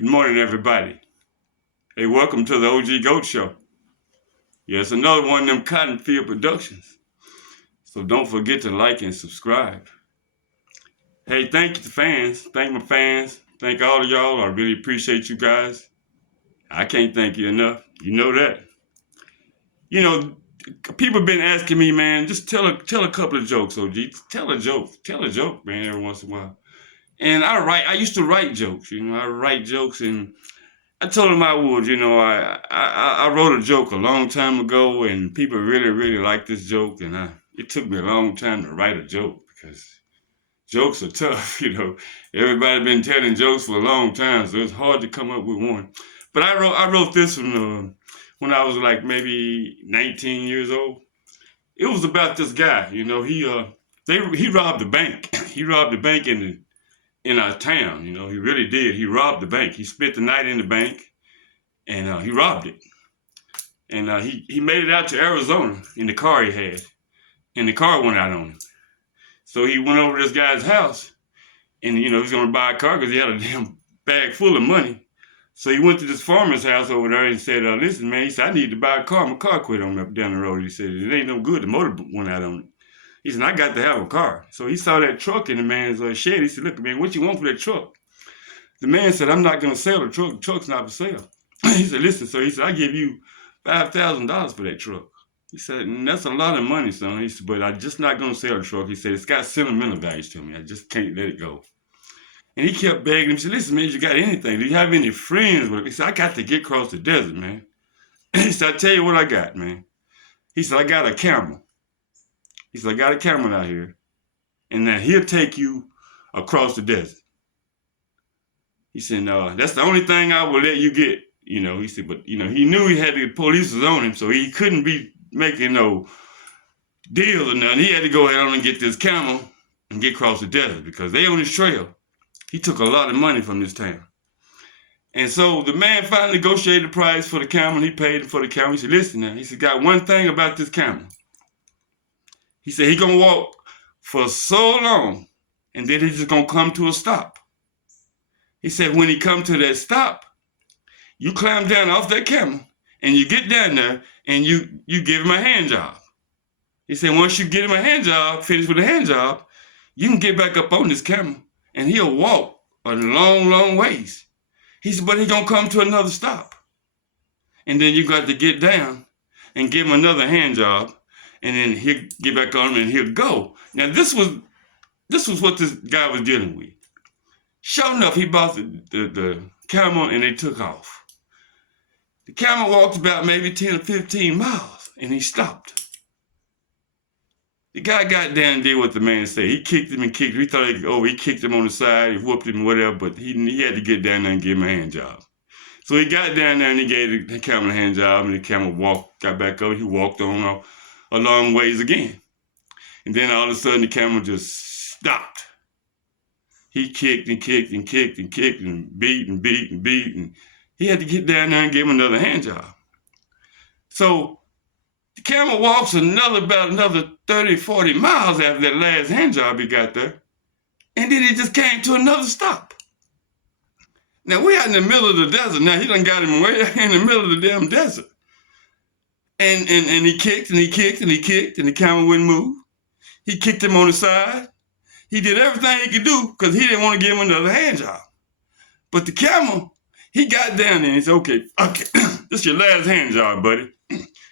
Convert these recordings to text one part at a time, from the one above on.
Good morning, everybody. Hey, welcome to the OG Goat Show. Yeah, it's another one of them Cotton Field Productions. So don't forget to like and subscribe. Hey, thank you to fans. Thank my fans. Thank all of y'all. I really appreciate you guys. I can't thank you enough. You know that. You know, people been asking me, man, just tell a couple of jokes, OG. Tell a joke. Tell a joke, man, every once in a while. And I used to write jokes, I write jokes and I told him I would, I wrote a joke a long time ago, and people really, really liked this joke, and it took me a long time to write a joke because jokes are tough, Everybody been telling jokes for a long time, so it's hard to come up with one. But I wrote this one when I was like maybe 19 years old. It was about this guy, he robbed a bank. He robbed a bank in our town, he really did. He robbed the bank. He spent the night in the bank and he robbed it. And he made it out to Arizona in the car he had, and the car went out on him. So he went over to this guy's house, and he was going to buy a car because he had a damn bag full of money. So he went to this farmer's house over there and said, "Listen, man," he said, "I need to buy a car. My car quit on me up down the road." He said, "It ain't no good. The motor went out on it." He said, "I got to have a car." So he saw that truck in the man's shed. He said, "Look, man, what you want for that truck?" The man said, "I'm not going to sell the truck. The truck's not for sale." He said, "Listen," so he said, "I give you $5,000 for that truck." He said, "That's a lot of money, son." He said, "But I'm just not going to sell the truck." He said, "It's got sentimental values to me. I just can't let it go." And he kept begging him. He said, "Listen, man, you got anything? Do you have any friends?" He said, "I got to get across the desert, man." He said, "I tell you what I got, man." He said, "I got a camel." He said, "I got a camel out here, and now he'll take you across the desert." He said, "No, that's the only thing I will let you get." He said, but he knew he had the police was on him, so he couldn't be making no deals or nothing. He had to go ahead on and get this camel and get across the desert because they on his trail. He took a lot of money from this town. And so the man finally negotiated the price for the camel. He paid for the camel. He said, "Listen now," he said, "got one thing about this camel." He said, "He gonna walk for so long, and then he's just gonna come to a stop." He said, "When he come to that stop, you climb down off that camel and you get down there and you give him a hand job." He said, "Once you get him a hand job, finish with a hand job, you can get back up on this camel and he'll walk a long, long ways." He said, "But he's going to come to another stop. And then you got to get down and give him another hand job, and then he'll get back on him and he'll go." Now, this was what this guy was dealing with. Sure enough, he bought the camel and they took off. The camel walked about maybe 10 or 15 miles, and he stopped. The guy got down and did what the man said. He kicked him and kicked him. He thought he kicked him on the side, he whooped him, whatever, but he had to get down there and give him a hand job. So he got down there and he gave the camel a hand job, and the camel got back up. He walked on a long ways again. And then all of a sudden, the camel just stopped. He kicked and kicked and kicked and kicked and beat and beat and beat, and he had to get down there and give him another hand job. So the camel walks about another 30, 40 miles after that last hand job he got there. And then he just came to another stop. Now we out in the middle of the desert. Now he done got him way in the middle of the damn desert. And he kicked and he kicked and he kicked, and the camel wouldn't move. He kicked him on the side. He did everything he could do because he didn't want to give him another hand job. But the camel, he got down there and he said, okay, this is your last hand job, buddy.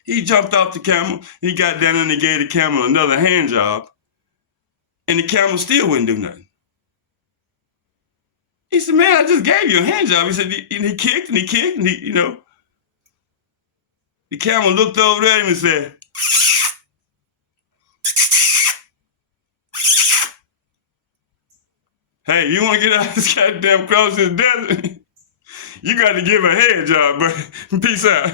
He jumped off the camel. He got down and he gave the camel another hand job, and the camel still wouldn't do nothing. He said, "Man, I just gave you a hand job." He said, and he kicked and he kicked and the camel looked over at him and said, "Hey, you want to get out of this goddamn cross this desert? You got to give a hand job, buddy. Peace out."